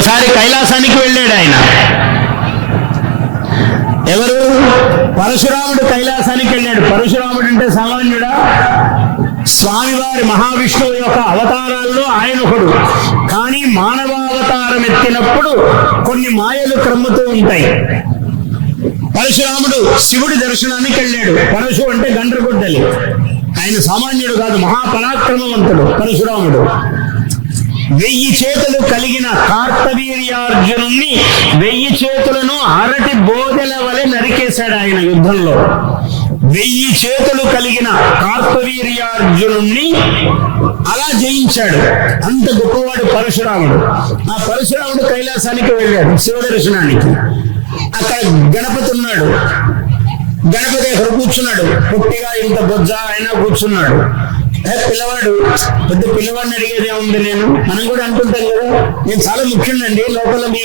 ఒకసారి కైలాసానికి వెళ్ళాడు ఆయన. ఎవరు? పరశురాముడు కైలాసానికి వెళ్ళాడు. పరశురాముడు అంటే సామాన్యుడా? స్వామివారి మహావిష్ణువు యొక్క అవతారాల్లో ఆయన ఒకడు. కానీ మానవావతారం ఎత్తినప్పుడు కొన్ని మాయలు క్రమ్ముతూ ఉంటాయి. పరశురాముడు శివుడి దర్శనానికి వెళ్ళాడు. పరశు అంటే గండ్రగొడ్డలి. ఆయన సామాన్యుడు కాదు, మహాపరాక్రమవంతుడు పరశురాముడు. 1000 చేతులు కలిగిన కార్తవీర్యార్జునుణ్ణి 1000 చేతులను అరటి బోదెల వలె నరికేశాడు ఆయన యుద్ధంలో. 1000 చేతులు కలిగిన కార్తవీర్యార్జునుణ్ణి అలా జయించాడు. అంత గొప్పవాడు పరశురాముడు. ఆ పరశురాముడు కైలాసానికి వెళ్ళాడు శివ దర్శనానికి. అక్కడ గణపతి ఉన్నాడు. గణపతి అక్కడ కూర్చున్నాడు. పొట్టిగా ఇంత బొజ్జ అయినా కూర్చున్నాడు. పిల్లవాడు, పెద్ద పిల్లవాడిని అడిగేది ఏముంది? మనం కూడా అంటుంటాం కదా, నేను చాలా ముఖ్యుడండి, లోపల మీ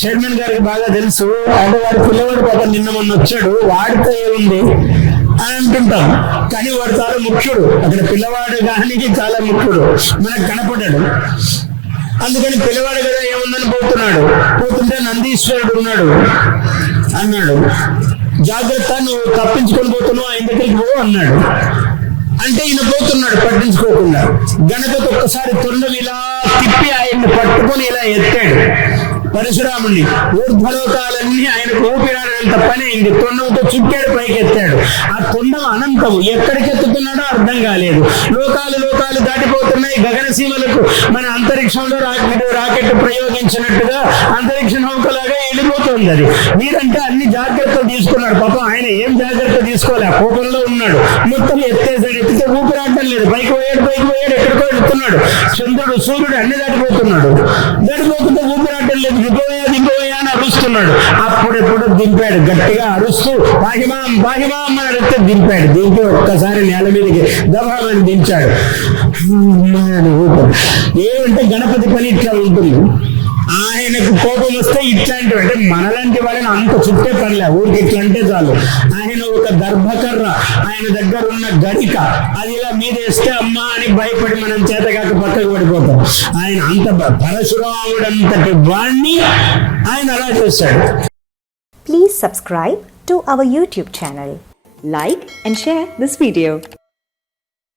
చైర్మన్ గారికి బాగా తెలుసు అంటే వాడు పిల్లవాడు పాప నిన్న మొన్న వచ్చాడు, వాడితో ఏముంది అని అంటుంటాం. కానీ వాడు చాలా ముఖ్యుడు. అక్కడ పిల్లవాడు కానీ చాలా ముఖ్యుడు, మనకు కనపడ్డాడు. అందుకని పిల్లవాడు కదా ఏముందని పోతుంటే నందీశ్వరుడు ఉన్నాడు అన్నాడు. జాగ్రత్త, నువ్వు తప్పించుకొని పోతున్నావు, ఆయన దగ్గరికి పో అన్నాడు. అంటే ఈయన పోతున్నాడు పట్టించుకోకుండా. గణపతి ఒక్కసారి తొండలు ఇలా తిప్పి ఆయన్ని పట్టుకొని ఇలా ఎత్తాడు పరశురాముడిని. ఊర్ధ్వలోకాలన్నీ ఆయనకు ఊపిరాడంత పని అయింది. తొండంతో చుట్టాడు, పైకి ఎత్తాడు. ఆ తొండం అనంతం, ఎక్కడికి ఎత్తుతున్నాడో అర్థం కాలేదు. లోకాలు దాటిపోతున్నాయి. గగనసీమలకు మన అంతరిక్షంలో రాకెట్ ప్రయోగించినట్టుగా అంతరిక్ష నౌకలాగా వెళ్ళిపోతుంది అది. మీరంటే అన్ని జాగ్రత్తలు తీసుకున్నాడు. పాపం ఆయన ఏం జాగ్రత్త తీసుకోలే, కోపంలో ఉన్నాడు. మొత్తం ఎత్తేసాడు. ఎత్తితే ఊపిరాడటం లేదు. పైకి పోయాడు, ఎక్కడికో వెళ్తున్నాడు. చంద్రుడు సూర్యుడు అన్ని దాటిపోతున్నాడు. దాటిపోతుంటే ఊపిరాడటం లేదు. దింపోయా అని అరుస్తున్నాడు. అప్పుడెప్పుడు దింపాడు, గట్టిగా అరుస్తూ పాహిమాం అని అరిస్తే దింపాడు. దింపి ఒక్కసారి నేల మీదకి దబామని దించాడు. ఏమంటే గణపతి పని ఇట్లా ఉంటుంది. ఆయనకు కోపం వస్తే ఇట్లాంటివి, అంటే మనలాంటి వాళ్ళని అంత చుట్టే పనిలే, ఊరికి ఇట్లా అంటే చాలు. ఆయన ఒక దర్భకర్ర, ఆయన దగ్గర ఉన్న గడిక, అది ఇలా మీద వేస్తే అమ్మా అని భయపడి మనం చేతగాక పక్కకు పడిపోతాం. ఆయన అంత పరశురాముడంతటి వాణ్ణి ఆయన అలా చేశాడు. Please subscribe to our YouTube channel. Like and share this video.